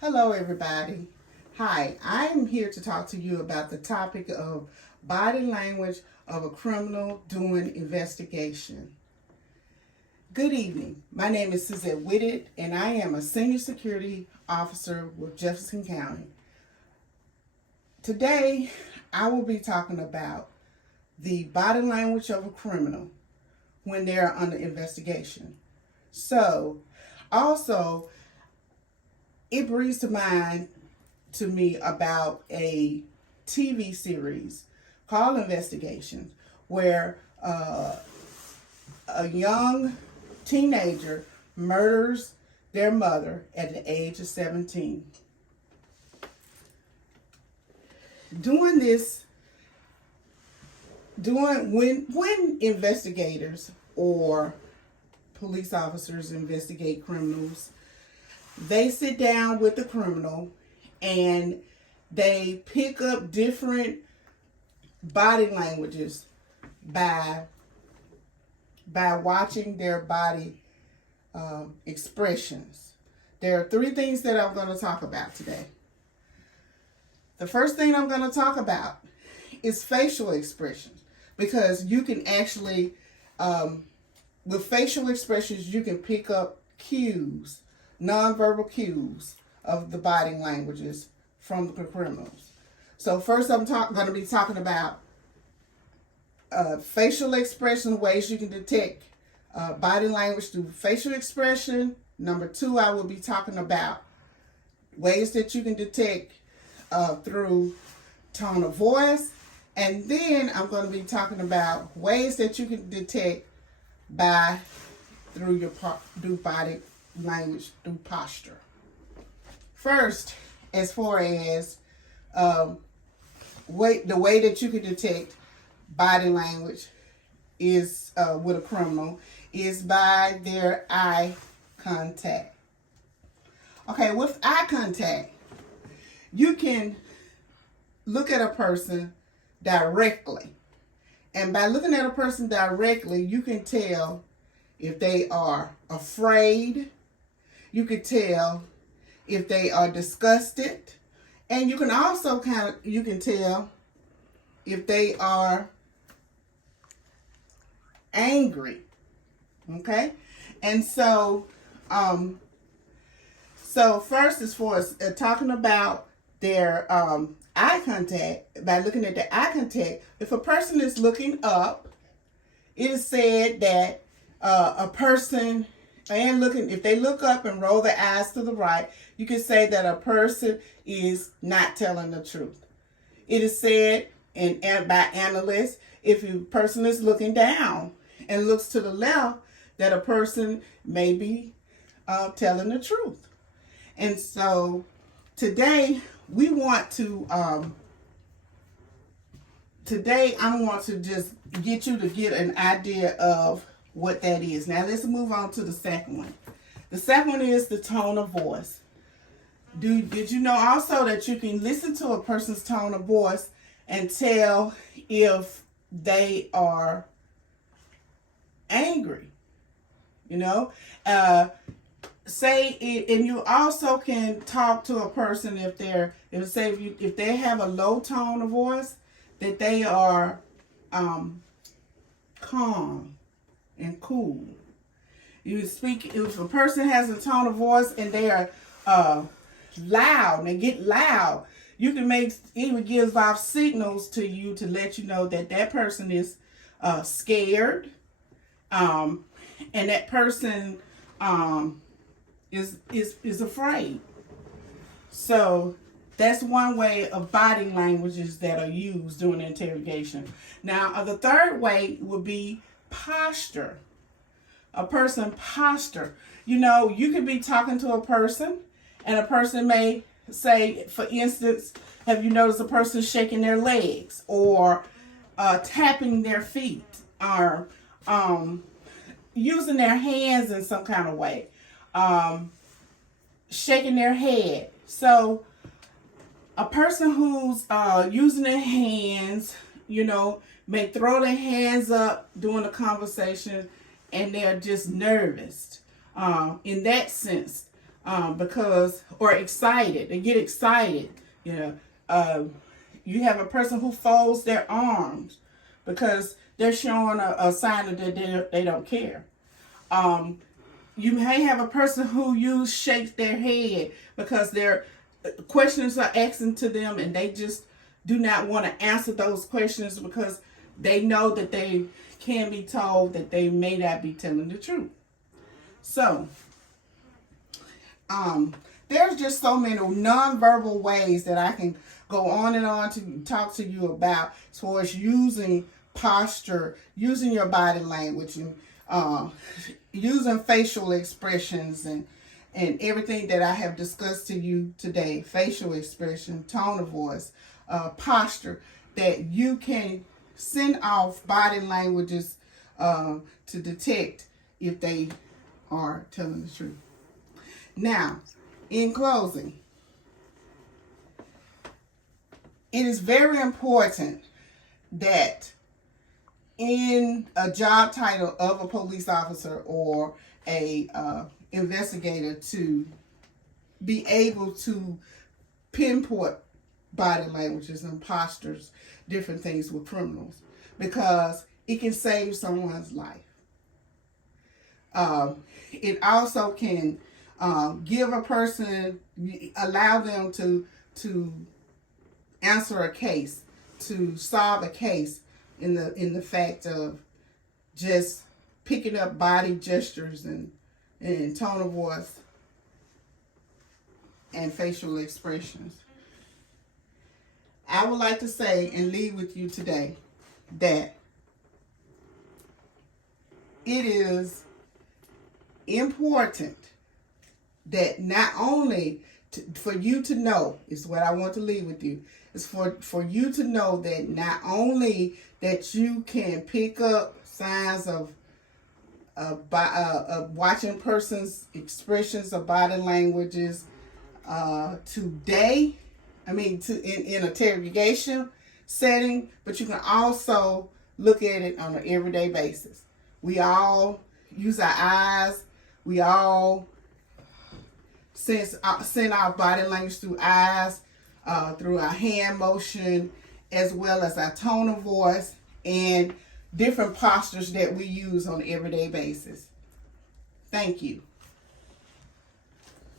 Hello, everybody. Hi, I'm here to talk to you about the topic of body language of a criminal doing investigation. Good evening. My name is Suzette Whitted, and I am a senior security officer with Jefferson County. Today, I will be talking about the body language of a criminal when they're under investigation. So, also, it brings to mind to me about a TV series called Investigations, where a young teenager murders their mother at the age of 17. When investigators or police officers investigate criminals, they sit down with the criminal and they pick up different body languages by watching their body expressions. There are three things that I'm going to talk about today. The first thing I'm going to talk about is facial expressions, because you can actually, with facial expressions, you can pick up cues, nonverbal cues of the body languages from the criminals. So first I'm going to be talking about facial expression, ways you can detect body language through facial expression. Number two, I will be talking about ways that you can detect through tone of voice. And then I'm going to be talking about ways that you can detect through body language, through posture. First, as far as the way that you can detect body language is with a criminal is by their eye contact. Okay, with eye contact, you can look at a person directly. And by looking at a person directly, you can tell if they are afraid. You can tell if they are disgusted. And you can also you can tell if they are angry. Okay? And so first, as far as talking about their eye contact, by looking at their eye contact, if a person is looking up, it is said that a person, and if they look up and roll their eyes to the right, you can say that a person is not telling the truth. It is said by analysts, if a person is looking down and looks to the left, that a person may be telling the truth. And so today I want to just get you to get an idea of what that is. Now let's move on to the second one. The second one is the tone of voice. Did you know also that you can listen to a person's tone of voice and tell if they are angry? You know, and you also can talk to a person if they have a low tone of voice, that they are calm and cool. If a person has a tone of voice and they are loud, they get loud, you can even give off signals to you to let you know that person is scared, and that person is afraid. So that's one way of body languages that are used during interrogation. Now, the third way would be posture. A person posture. You know, you could be talking to a person, and a person may say, for instance, have you noticed a person shaking their legs or tapping their feet or using their hands in some kind of way, shaking their head. So a person who's using their hands, may throw their hands up during a conversation and they're just nervous. In that sense, because, or excited. They get excited. You have a person who folds their arms because they're showing a sign that they don't care. You may have a person who shakes their head because their questions are asking to them and they just do not want to answer those questions because they know that they can be told that they may not be telling the truth. So, there's just so many nonverbal ways that I can go on and on to talk to you about as far as using posture, using your body language, and using facial expressions and everything that I have discussed to you today. Facial expression, tone of voice, posture, that you can send off body languages to detect if they are telling the truth. Now, in closing, it is very important that in a job title of a police officer or a investigator to be able to pinpoint body languages and postures, different things with criminals, because it can save someone's life. It also can give a person, allow them to answer a case, to solve a case in the fact of just picking up body gestures and tone of voice and facial expressions. I would like to say and leave with you today that it is important that not only for you to know, is what I want to leave with you, is for you to know that not only that you can pick up signs of watching person's expressions of body languages today, in interrogation setting, but you can also look at it on an everyday basis. We all use our eyes. We all send our body language through eyes, through our hand motion, as well as our tone of voice and different postures that we use on an everyday basis. Thank you.